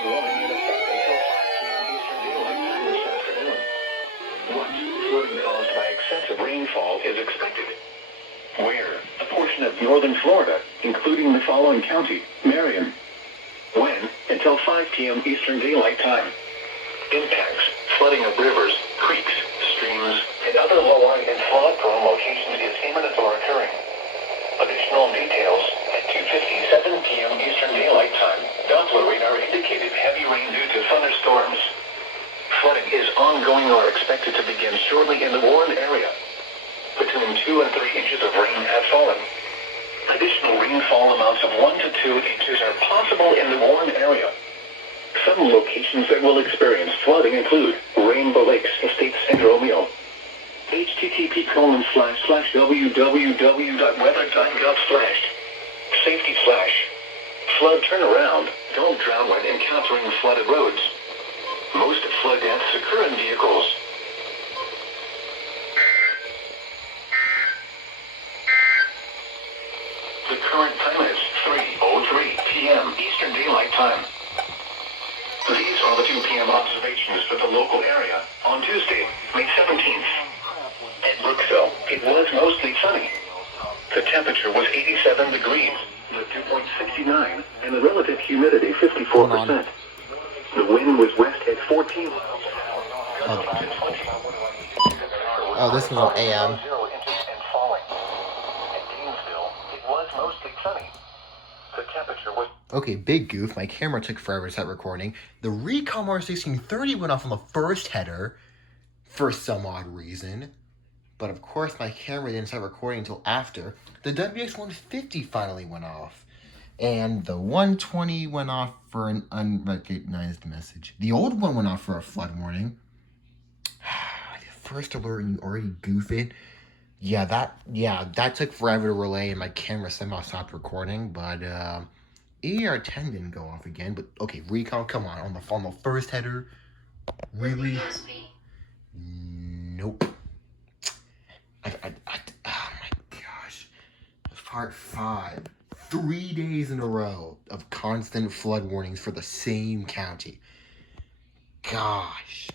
flood warning in effect until 5 p.m. Eastern Daylight Time this afternoon. What flooding caused by excessive rainfall is expected? Where? A portion of northern Florida, including the following county, Marion. When? Until 5 p.m. Eastern Daylight Time. Impacts: flooding of rivers, creeks, streams, and other low-lying and flood-prone locations is imminent or occurring. Additional details at 2:57 p.m. Eastern Daylight Time. Doppler radar indicated heavy rain due to thunderstorms. Flooding is ongoing or expected to begin shortly in the Warren area. Between 2 and 3 inches of rain have fallen. Additional rainfall amounts of 1 to 2 inches are possible in the Warren area. Some locations that will experience flooding include Rainbow Lakes, Estates, and Romeo. http://www.weather.gov/ Safety/. Flood turnaround. Don't drown when encountering flooded roads. Most flood deaths occur in vehicles. The current time is 3:03 p.m. Eastern Daylight Time. These are the 2 p.m. observations for the local area on Tuesday, May 17th. At Brookville, it was mostly sunny. The temperature was 87 degrees, the dew point 69, and the relative humidity 54%. The wind was west at 14 miles an hour. Oh, this was on AM. Okay, big goof. My camera took forever to start recording. The Recon R1630 went off on the first header for some odd reason. But of course, my camera didn't start recording until after. The WX150 finally went off. And the 120 went off for an unrecognized message. The old one went off for a flood warning. First alert and you already goof it. Yeah, that took forever to relay and my camera somehow stopped recording, but ER10 didn't go off again. But okay, Recon, come on the first header. Really? Nope. Oh my gosh. Part 5. 3 days in a row of constant flood warnings for the same county. Gosh.